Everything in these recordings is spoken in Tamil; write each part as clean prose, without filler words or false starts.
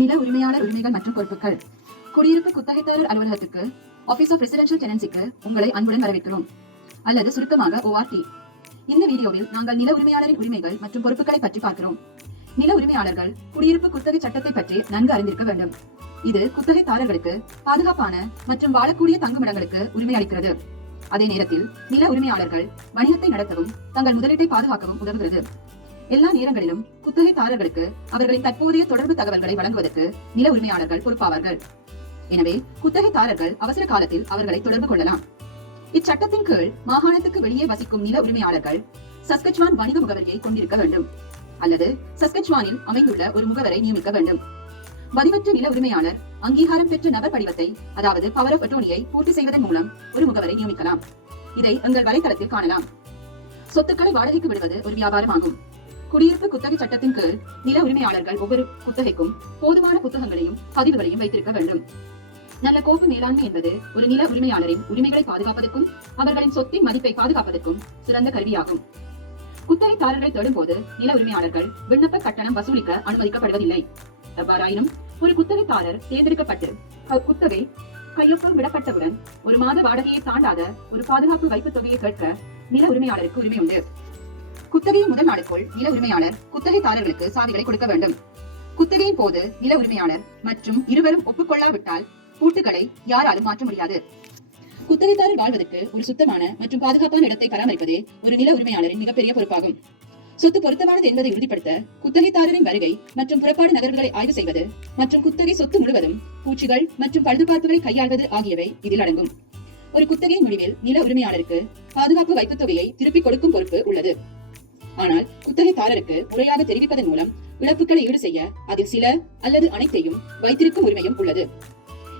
நில உரிமையாளர் உரிமைகள் மற்றும் பொறுப்புகள். குடியிருப்பு குத்தகைதாரர் அலுவலகத்துக்கு ஆபீஸ் ஆஃப் ரெசிடென்ஷியல் டெனன்சிக்கு உங்களை அன்புடன் வரவேற்கிறோம், அல்லது சுருக்கமாக ORT. இந்த வீடியோவில் நாங்கள் நில உரிமையாளரின் உரிமைகள் மற்றும் பொறுப்புகளை பற்றி பார்க்கிறோம். நில உரிமையாளர்கள் குடியிருப்பு குத்தகை சட்டத்தை பற்றி நன்கு அறிந்திருக்க வேண்டும். இது குத்தகைதாரர்களுக்கு பாதுகாப்பான மற்றும் வாழக்கூடிய தங்குமிடங்களுக்கு உரிமை அளிக்கிறது. அதே நேரத்தில் நில உரிமையாளர்கள் வணிகத்தை நடத்தவும் தங்கள் முதலீட்டை பாதுகாக்கவும் உதவுகிறது. எல்லா நேரங்களிலும் குத்தகைதாரர்களுக்கு அவர்களின் தற்போதைய தொடர்பு தகவல்களை வழங்குவதற்கு நில உரிமையாளர்கள் பொறுப்பாவார்கள். எனவே குத்தகைதாரர்கள் அவசர காலத்தில் அவர்களை தொடர்பு கொள்ளலாம். இச்சட்டத்தின் கீழ் மாகாணத்துக்கு வெளியே வசிக்கும் நில உரிமையாளர்கள் சஸ்கச்சுவான் வணிக முகவரியை கொண்டிருக்க வேண்டும், அல்லது சஸ்கச்சுவானில் அமைந்துள்ள ஒரு முகவரை நியமிக்க வேண்டும். வதிவற்ற நில உரிமையாளர் அங்கீகாரம் பெற்ற நபர் படிவத்தை, அதாவது பவர் ஆஃப் அட்டோர்னியை பூர்த்தி செய்வதன் மூலம் ஒரு முகவரை நியமிக்கலாம். இதை எங்கள் வலைத்தளத்தில் காணலாம். சொத்துக்களை வாடகைக்கு விடுவது ஒரு வியாபாரமாகும். குடியிருப்பு குத்தகை சட்டத்தின் கீழ் நில உரிமையாளர்கள் ஒவ்வொரு குத்தகைக்கும் போதுமான புத்தகங்களையும் பதிவுகளையும் வைத்திருக்க வேண்டும். நல்ல கோப்பு மேலாண்மை என்பது ஒரு நில உரிமையாளரின் உரிமைகளை பாதுகாப்பதற்கும் அவர்களின் சொத்தின் மதிப்பை பாதுகாப்பதற்கும் சிறந்த கருவியாகும். குத்தகைதாரர்களை தேடும் போது நில உரிமையாளர்கள் விண்ணப்ப கட்டணம் வசூலிக்க அனுமதிக்கப்படுவதில்லை. எவ்வாறாயினும் ஒரு குத்தகைதாரர் தேர்ந்தெடுக்கப்பட்டு குத்தகை கையொப்பம் விடப்பட்டவுடன் ஒரு மாத வாடகையை தாண்டாத ஒரு பாதுகாப்பு வைப்பு தொகையை கேட்க நில உரிமையாளருக்கு உரிமை உண்டு. குத்தகையின் முதல் நாளுக்குள் நில உரிமையாளர் குத்தகைதாரர்களுக்கு சாவிகளை கொடுக்க வேண்டும். குத்தகையின் போது நில உரிமையாளர் மற்றும் இருவரும் ஒப்புக்கொள்ளாவிட்டால் பூட்டுகளை யாராலும் மாற்ற முடியாது. குத்தகைதாரர் வாழ்வதற்கு ஒரு சுத்தமான மற்றும் பாதுகாப்பான இடத்தை பராமரிப்பதே ஒரு நில உரிமையாளரின் மிகப்பெரிய பொறுப்பாகும். சொத்து பொருத்தமானது என்பதை உறுதிப்படுத்த குத்தகைதாரரின் வருகை மற்றும் புறப்பாடு நகர்வுகளை ஆய்வு செய்வது மற்றும் குத்தகை சொத்து முழுவதும் பூச்சிகள் மற்றும் பழுதுபார்ப்புகளை கையாள்வது ஆகியவை இதில் அடங்கும். ஒரு குத்தகை முடிவில் நில உரிமையாளருக்கு பாதுகாப்பு வைப்பு தொகையை திருப்பிக் கொடுக்கும் பொறுப்பு உள்ளது. ஆனால் குத்தகைதாரருக்கு முறையாக தெரிவிப்பதன் மூலம் இழப்புகளை ஈடு செய்ய அதில் சில அல்லது அனைத்தையும் வைத்திருக்கும் உரிமையும் உள்ளது.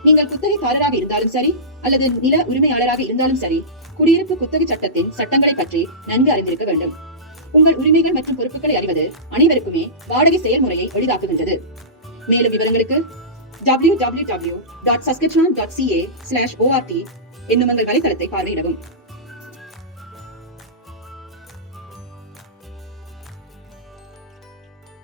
நீங்கள் குத்தகைதாரராக இருந்தாலும் சரி அல்லது நில உரிமையாளராக இருந்தாலும் சரி, குடியிருப்பு குத்தகை சட்டத்தின் சட்டங்களை பற்றி நன்கு அறிந்திருக்க வேண்டும். உங்கள் உரிமைகள் மற்றும் பொறுப்புகளை அறிவது அனைவருக்குமே வாடகை செயல்முறையை எளிதாக்குகின்றது. மேலும் விவரங்களுக்கு www.saskatchewan.ca/ort என்னும் எங்கள் வலைத்தளத்தை பார்வையிடவும்.